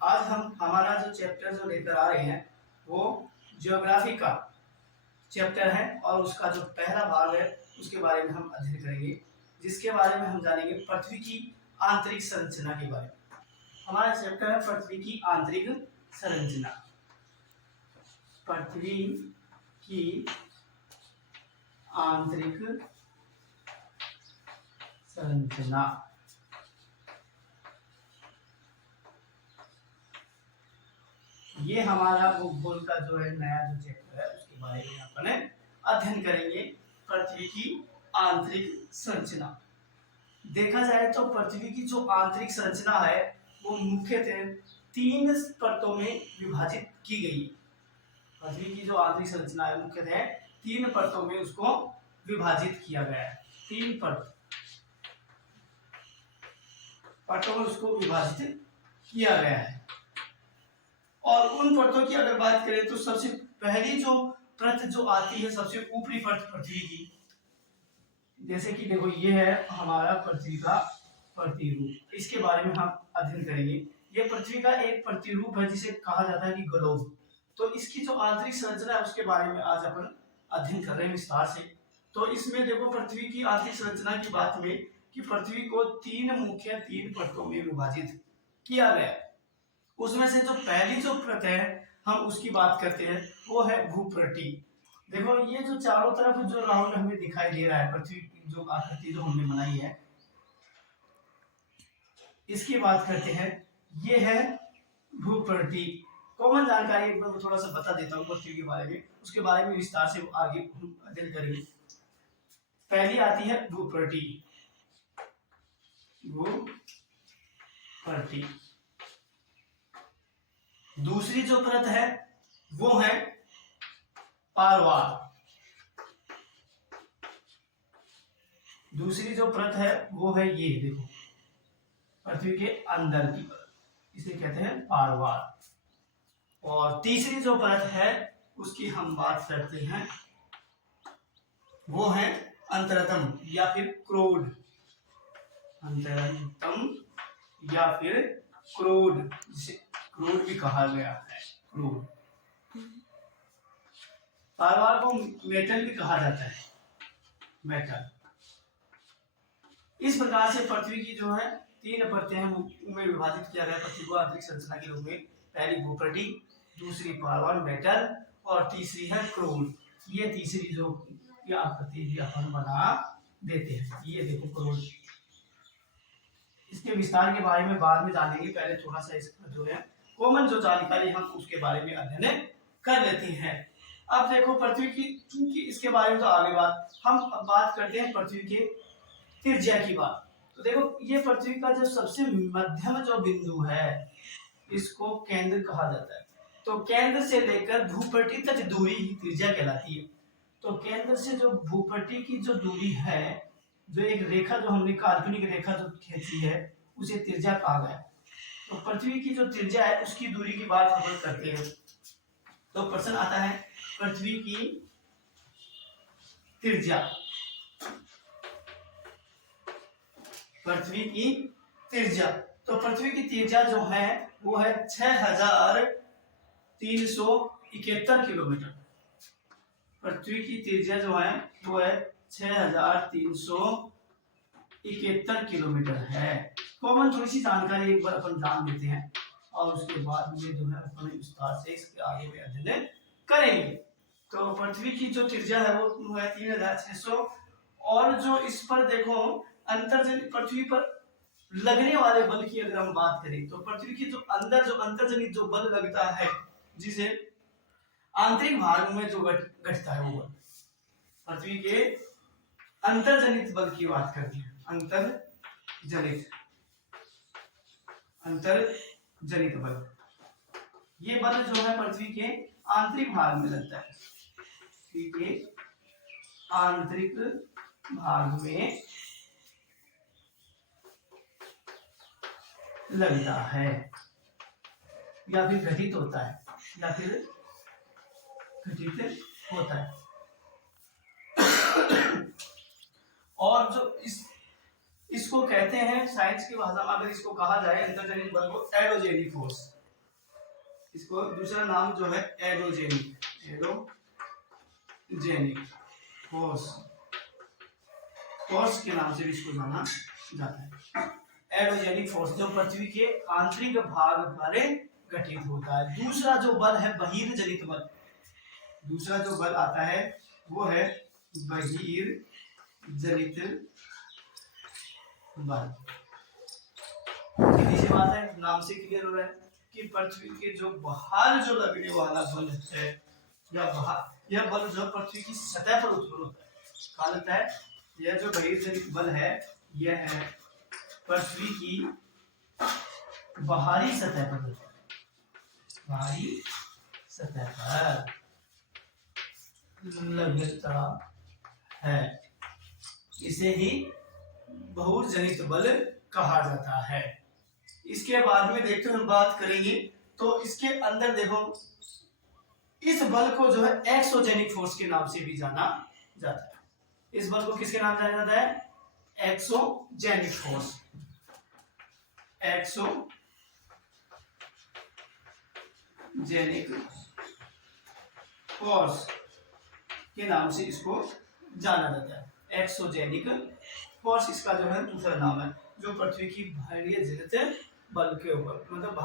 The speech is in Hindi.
आज हम हमारा जो चैप्टर जो लेकर आ रहे हैं वो ज्योग्राफी का चैप्टर है और उसका जो पहला भाग है उसके बारे में हम अध्ययन करेंगे, जिसके बारे में हम जानेंगे पृथ्वी की आंतरिक संरचना के बारे में। हमारा चैप्टर है पृथ्वी की आंतरिक संरचना। पृथ्वी की आंतरिक संरचना। ये हमारा भूगोल का जो है नया जो चैप्टर है उसके बारे में अपने अध्ययन करेंगे। पृथ्वी की आंतरिक संरचना। देखा जाए तो पृथ्वी की जो आंतरिक संरचना है वो मुख्यतः 3 परतों में विभाजित की गई है। पृथ्वी की जो आंतरिक संरचना है मुख्यतः 3 परतों में उसको विभाजित किया गया है। 3 परतों में उसको विभाजित किया गया है। और उन परतों की अगर बात करें तो सबसे पहली जो परत जो आती है, सबसे ऊपरी परत पृथ्वी की, जैसे कि देखो ये है हमारा पृथ्वी का प्रतिरूप। इसके बारे में हम अध्ययन करेंगे। ये पृथ्वी का एक प्रतिरूप है जिसे कहा जाता है कि ग्लोब। तो इसकी जो आंतरिक संरचना है उसके बारे में आज अपन अध्ययन कर रहे हैं विस्तार से। तो इसमें देखो पृथ्वी की आंतरिक संरचना की बात में कि पृथ्वी को 3 परतों में विभाजित किया गया है। उसमें से जो पहली जो परत है हम उसकी बात करते हैं वो है भूपृष्ठीय। देखो ये जो चारों तरफ जो राउंड हमें दिखाई दे रहा है, पृथ्वी की जो आकृति जो हमने बनाई है इसकी बात करते हैं। ये है भूपृष्ठीय। कॉमन जानकारी एक बार मैं थोड़ा सा बता देता हूँ पृथ्वी के बारे में, उसके बारे में विस्तार से आगे अध्ययन करेंगे। पहली आती है भूपृष्ठीय। भूपृष्ठीय। दूसरी जो परत है वो है पार्वार। दूसरी जो परत है वो है ये देखो पृथ्वी के अंदर की परत, इसे कहते हैं पार्वार। और तीसरी जो परत है उसकी हम बात करते हैं वो है अंतरतम या फिर क्रोड। अंतरतम या फिर क्रोड, जिसे क्रोड भी कहा गया है। क्रोड। पार्वार को मेटल भी कहा जाता है, मेटल। इस प्रकार से पृथ्वी की जो है 3 परतें हैं उनमें विभाजित किया गया पृथ्वी को आंतरिक संरचना के रूप में। पहली भूपृष्ठीय, दूसरी पार्वार मेटल और तीसरी है क्रोड। ये तीसरी जो आकृति भी अपन बना देते हैं। ये देखो क्रोड। इसके विस्तार के बारे में बाद में जानेंगे, पहले थोड़ा सा इसका जो है कॉमन जो जानकारी हम उसके बारे में अध्ययन कर लेते हैं। अब देखो पृथ्वी की, चूंकि इसके बारे में तो आगे हम अब बात करते हैं पृथ्वी के त्रिज्या की बात। तो देखो ये पृथ्वी का जो सबसे मध्यम जो बिंदु है इसको केंद्र कहा जाता है। तो केंद्र से लेकर भूपृष्ठीय तक दूरी ही त्रिज्या कहलाती है। तो केंद्र से जो भूपृष्ठीय की जो दूरी है, जो एक रेखा जो हमने काल्पनिक रेखा जो खींची है उसे त्रिज्या कहा गया। तो पृथ्वी की जो त्रिज्या है उसकी दूरी की बात हम करते हैं। तो प्रश्न आता है पृथ्वी की त्रिज्या। पृथ्वी की त्रिज्या, तो पृथ्वी की त्रिज्या जो है वो है 6371 किलोमीटर। पृथ्वी की त्रिज्या जो है वो है 6371 किलोमीटर है। कॉमन थोड़ी सी जानकारी एक बार अपन जान लेते हैं और उसके बाद में जो है अपन विस्तार से इसके आगे में अध्ययन करेंगे। तो पृथ्वी की जो त्रिज्या है वो है 3600। और जो इस पर देखो अंतर्जनित, पृथ्वी पर लगने वाले बल की अगर हम बात करें तो पृथ्वी की जो अंदर जो अंतर्जनित जो बल लगता है, जिसे आंतरिक भाग में जो घटता है वो बल, पृथ्वी के अंतर्जनित बल की बात करते हैं। अंतर्जनित बल, ये बल जो है पृथ्वी के आंतरिक भाग में लगता है। पृथ्वी के आंतरिक भाग में लगता है या फिर घटित होता है और जो इसको कहते हैं साइंस की भाषा में, अगर इसको कहा जाए अंतर्जनित बल को एरोजेनिक फोर्स। इसको दूसरा नाम जो है एडोजेनिक फोर्स, फोर्स के नाम से भी इसको जाना जाता है। एडोजेनिक फोर्स जो पृथ्वी के आंतरिक भाग पर घटित होता है। दूसरा जो बल है बहिर्जनित बल, दूसरा जो बल आता है वो है बहिर्जनित बल। सीधी सी बात है, नाम से क्लियर हो रहा है कि पृथ्वी के जो बाहर जो लगने वाला बल है या बाहर, यह बल जो पृथ्वी की सतह पर उत्पन्न होता है, कहा जाता है यह जो बहिर्जनित बल है यह है पृथ्वी की बाहरी सतह पर, बाहरी सतह पर लगता है, इसे ही बहिर्जनित बल कहा जाता है। इसके बाद में देखते हम बात करेंगे तो इसके अंदर देखो इस बल को जो है एक्सोजेनिक फोर्स के नाम से भी जाना जाता है। इस बल को किसके नाम जाना जाता है? एक्सोजेनिक फोर्स, एक्सोजेनिक फोर्स के नाम से इसको जाना जाता है। एक्सोजेनिक फोर्स इसका जो है दूसरा नाम है, जो पृथ्वी की बाहरी जनित बल के ऊपर मतलब